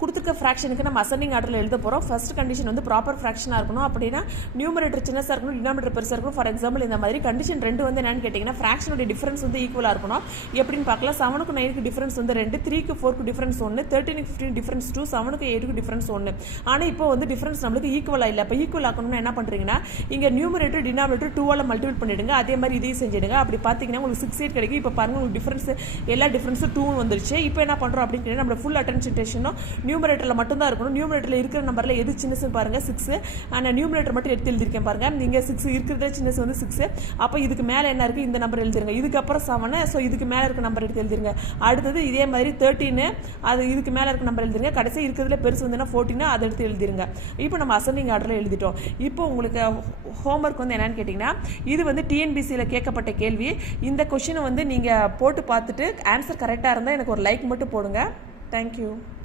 கொடுத்துருக்க ஃப்ராக்ஷனுக்கு நம்ம அசெண்டிங் ஆர்டரில் எழுத போகிறோம். ஃபர்ஸ்ட் கண்டிஷன் வந்து ப்ராப்பர் ஃப்ராக்ஷனாக இருக்கணும். அப்படின்னா நியூமரேட்டர் சின்னதாக இருக்கணும், டினாமினேட்டர் பெருசாக இருக்கணும். ஃபார் எக்ஸாம்பிள் இந்த மாதிரி கண்டிஷன் 2 வந்து என்னன்னு கேட்டிங்கன்னா ஃப்ராக்ஷனுடைய டிஃபரன்ஸ் வந்து ஈக்குவலாக இருக்கணும். எப்படின்னு பார்க்கலாம். 7க்கு 9க்கு டிஃபரன்ஸ் வந்து 2, 3க்கு 4க்கு டிஃபரன்ஸ் 1, 13க்கு 15 டிஃபரன்ஸ் 2, 7க்கு 8க்கு டிஃபரன்ஸ் 1. ஆனால் இப்போ வந்து டிஃபரன்ஸ் நம்மளுக்கு ஈக்குவலாக இல்லை. இப்போ ஈக்குவல் ஆக்கணும்னா என்ன பண்ணுறீங்கன்னா இங்கே நியூமரேட்டர் டினாமினேட்டர் 2ஆல் மல்டிபிள் பண்ணிவிடுங்க. அதே மாதிரி இதையும் செஞ்சிடுங்க. அப்படி பார்த்தீங்கன்னா உங்களுக்கு 6, 8 கிடைக்கும். இப்போ பாருங்கள் உங்களுக்கு டிஃபரன்ஸ் எல்லா டிஃபரன்ஸும் 2 வந்துருச்சு. இப்போ என்ன பண்ணுறோம் அப்படின்னு கேட்டால் நம்ம ஃபுல் அட்டென்ஷனும் நியூமரேட்டரில் மட்டும் தான் இருக்கணும். நியூமரேட்டரில் இருக்கிற நம்பரில் எது சின்னசுன்னு பாருங்கள் 6. ஆனால் நியூமரேட்டர் மட்டும் எடுத்து எழுதிருக்கேன் பாருங்கள். நீங்கள் 6 இருக்கிறதே சின்னசு வந்து 6. அப்போ இதுக்கு மேலே என்ன இருக்குது இந்த நம்பர் எழுதிருங்க. இதுக்கப்புறம் 7. ஸோ இதுக்கு மேலே இருக்க நம்பர் எடுத்து எழுதிருங்க. அடுத்தது இதே மாதிரி 13 அது இதுக்கு மேலே இருக்க நம்பர் எழுதிருங்க. கடைசி இருக்கிறதுல பெருசு வந்துன்னா 14 அதை எடுத்து எழுதிருங்க. இப்போ நம்ம அசெண்டிங் ஆர்டரில் எழுதிட்டோம். இப்போ உங்களுக்கு ஹோம்ஒர்க் வந்து என்னன்னு கேட்டிங்கன்னா இது வந்து டிஎன்பிசியில் கேட்கப்பட்ட கேள்வி. இந்த கொஷினை வந்து நீங்கள் போட்டு பார்த்துட்டு ஆன்சர் கரெக்டாக இருந்தால் எனக்கு ஒரு லைக் மட்டும் போடுங்க. தேங்க்யூ.